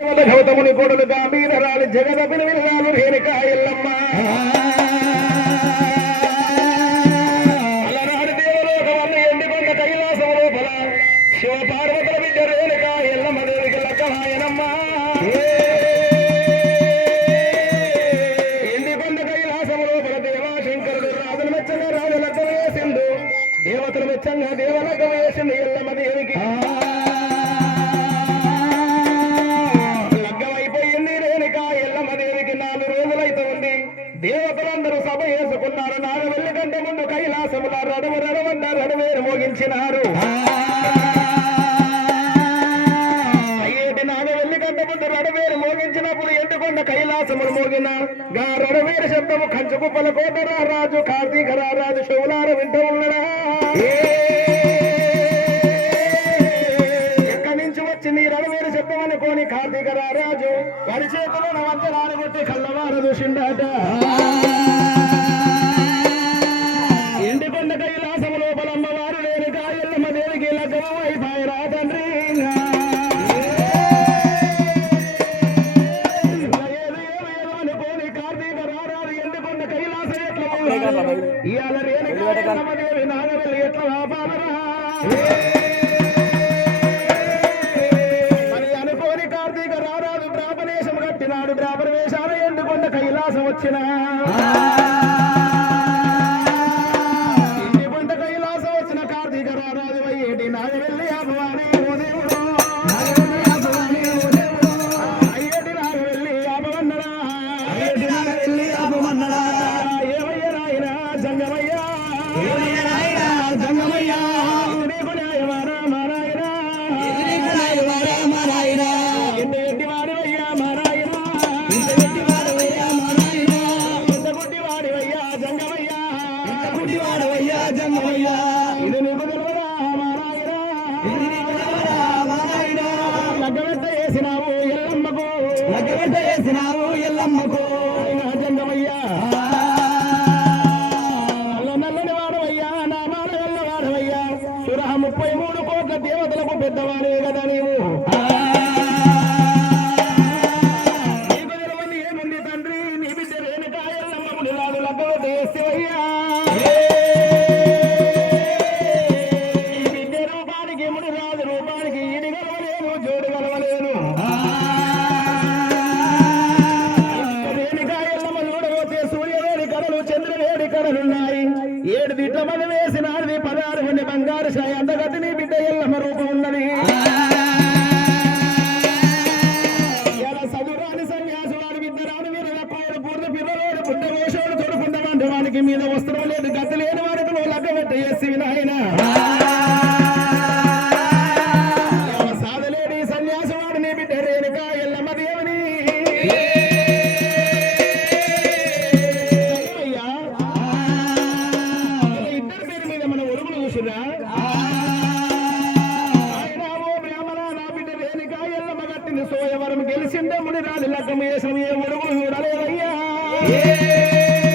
గౌతముని దేవతలందరూ సభ వేసుకున్నారు నాడు వెళ్ళకంటే ముందు కైలాసముల రడవు రడవన్న రడవేరు మోగించినారు. కొండ కైలాసములు మోగిన గా రణవీర శబ్దము కంచుకుప్పల కోటరా రాజు కార్తీక రాజు శివులారు వింటూ ఉన్నడా? వరి చేతిలో నవంతరాలు కొట్టి కళ్ళవారు దూషిండట నాడు ప్రాప్రవేశాలు ఎందుకున్న కైలాసం వచ్చిన. మీద రాను మీద పూర్ణ పిల్లలు పుట్ట కోశాలు తొడుకుంటామంటే వానికి మీద Yeah.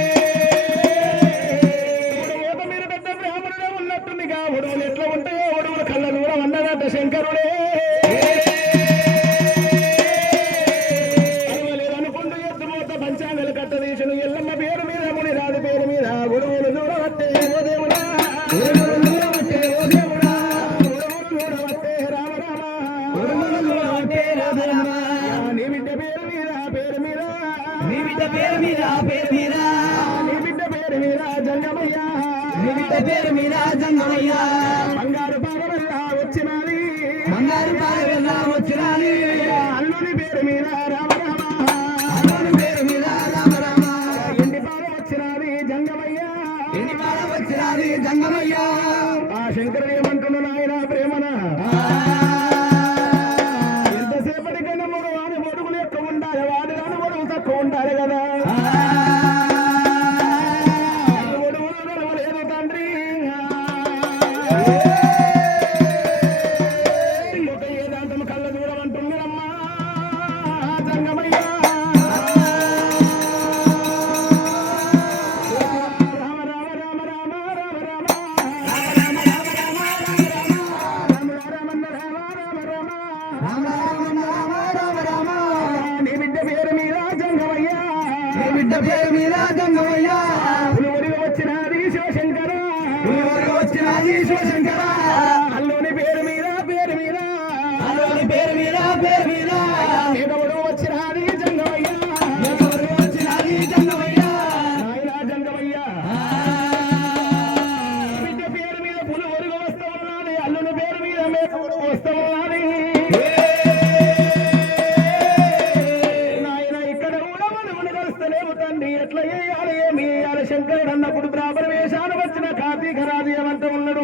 బిడ్డ పేరు మీద పేరు బిడ్డ పేరు మీరా జంగమయ్య. బిడ్డ పేరు మీరా జంగమయ్య. బంగారు పాలవల్ల వచ్చినది. బంగారు పాలవ పెద్ద పేరు మీద గంగమయ్యా పులివరిగా వచ్చినది శివశంకర. పులివరిగా వచ్చినది ఎట్లా వేయాలి ఏమి? వేయాలి శంకరుడు అన్నప్పుడు బ్రాహ్మణ వేషాలు వచ్చిన కాతీకరాజు ఏమంటూ ఉన్నాడు.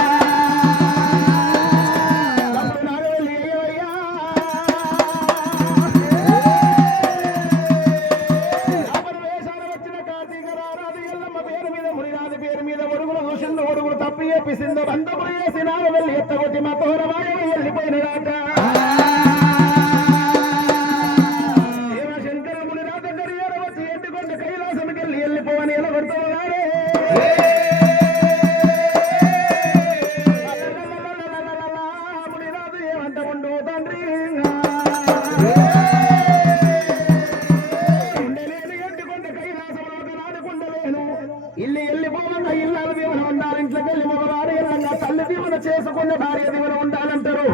ತಪ್ಪಿಸಿಂದ ಬಂದ ಬಯಸಿನ ಎತ್ತ ಕೊಟ್ಟಿ ಮತ್ತವರ ಬಾಯಲ್ಲಿ ಪೈನರಾಟ ఇల్లు వెళ్ళిపోవట ఇల్లాల దీవెన ఉండాలి. ఇంట్లోకి వెళ్ళి మగవారు తల్లి దీవెన చేసుకున్న భార్య దీవెన ఉండాలంటారు.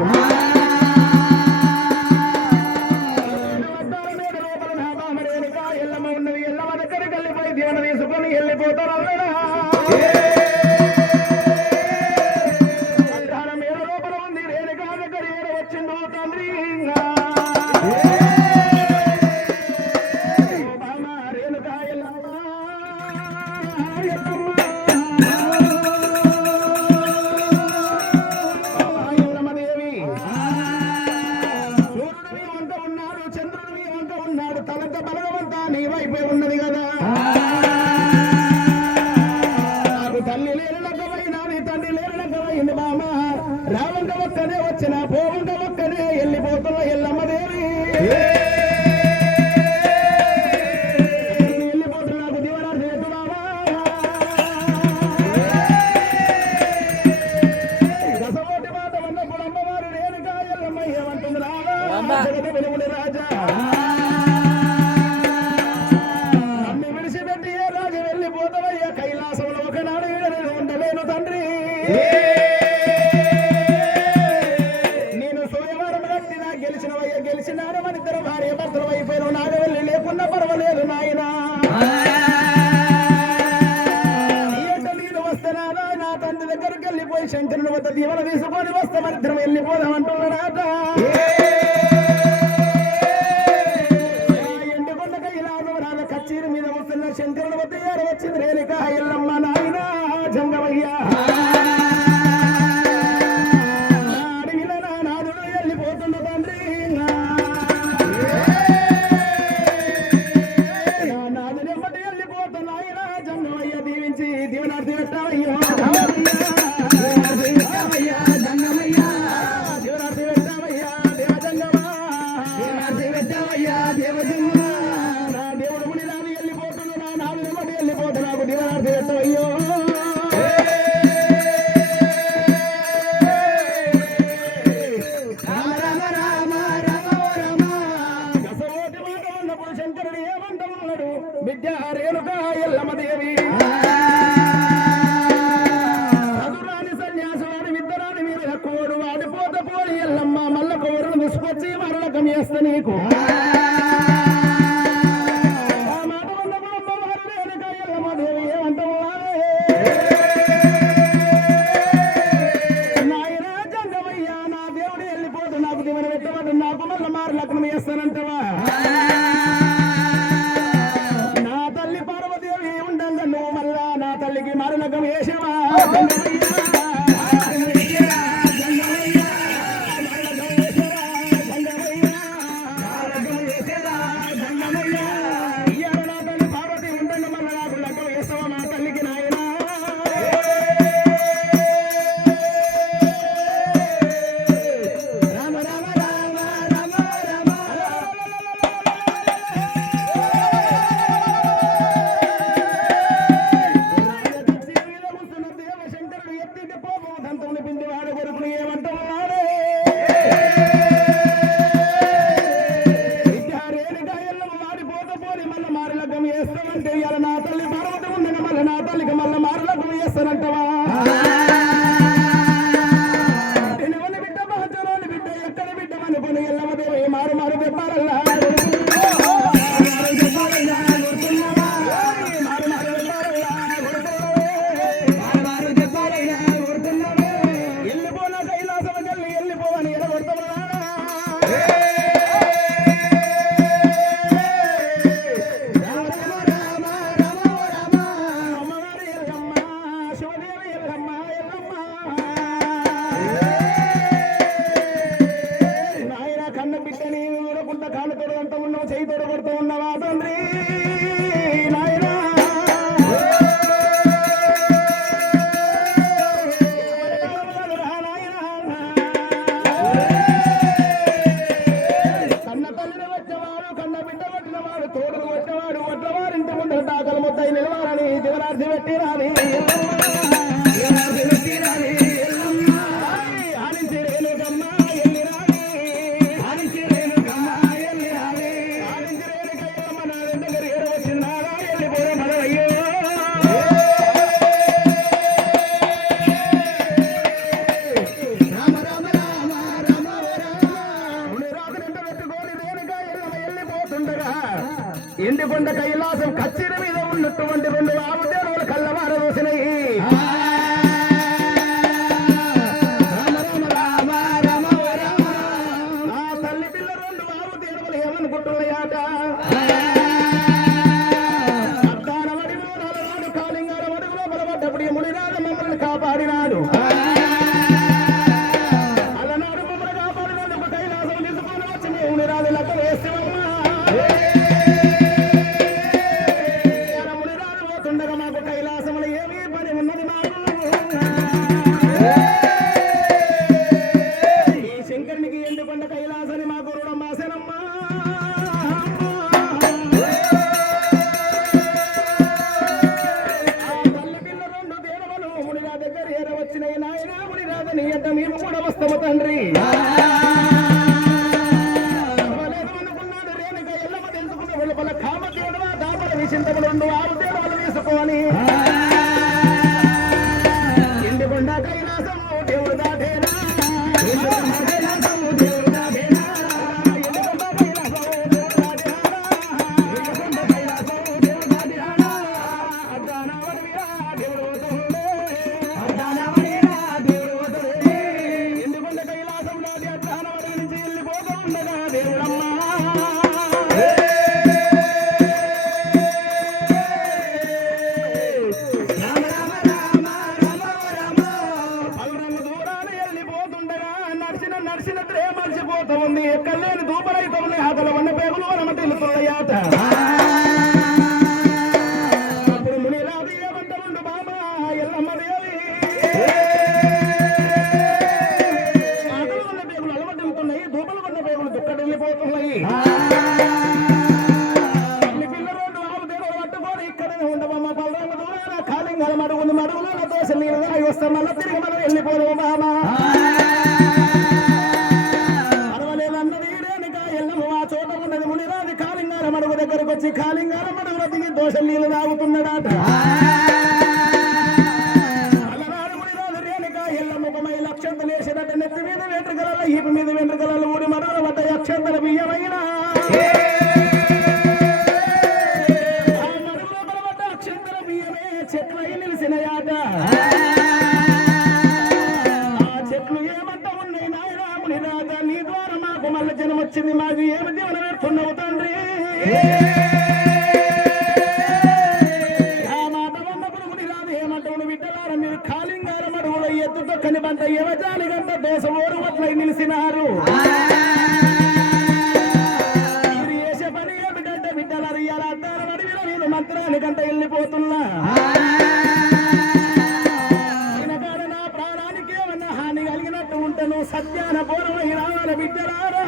Thank you. శంకరుని వద్ద దీవెన తీసుకొని వస్తే మరిద్దరం వెళ్ళిపోదాం అంటున్నాడట ఎండుకొండ కైలాసం మీద వస్తున్న శంకరుని వద్ద ఏడు వచ్చింది రేణిక ఎల్లమ్మ నాయన జంగమయ్య. అడవిలో నా నాదుడు వెళ్ళిపోతున్న తండ్రి. నాదుడు ఎప్పటి వెళ్ళిపోతున్న ఆయన జంగమయ్య దీవించి దీవెనార్థి పెట్టావయ్యో. తల్లికి మరణకం వేసేవా? మమ్మల్ని కాపాడినాడు. గరిహర వచ్చిన నాయనాముని రాదని ఎంత మేము కూడా వస్తాము తండ్రి. తెలుసుకున్న వాళ్ళ కామదేవుడు దాపల విషింతములు ఆరు దేవుడు వాళ్ళు వేసుకోవాలి ఇళ్ళ ముఖమై అక్షంత లేచినట్టు నెత్తి మీద వెంట్రుకలలో ఈపు మీద వెంట్రుకలలో ఊరి మరుగుల వద్ద అక్షంతల బియ్యమైన. అక్షంతల బియ్యమే చెట్లై నిలిచినయాట ఆ చెట్లు ఏమంట ఉన్నాయి నాయరాముని రాజా నీ ద్వారా మాకు మళ్ళీ జనం వచ్చింది మాకు ఏమిటి దీవన పెడుతున్నావు తండ్రి? యువజాని బంట యువజాని గంట దేశం నిలిచినారు. పని ఏమిటంటే బిడ్డలు అరియాల అద్దారమడి వీళ్ళు మంత్రాని గంట వెళ్ళిపోతున్నా. నా ప్రాణానికి ఏమన్నా హాని కలిగినట్టు ఉంటే సత్యాన పూర్వై రావాలి బిడ్డలారా.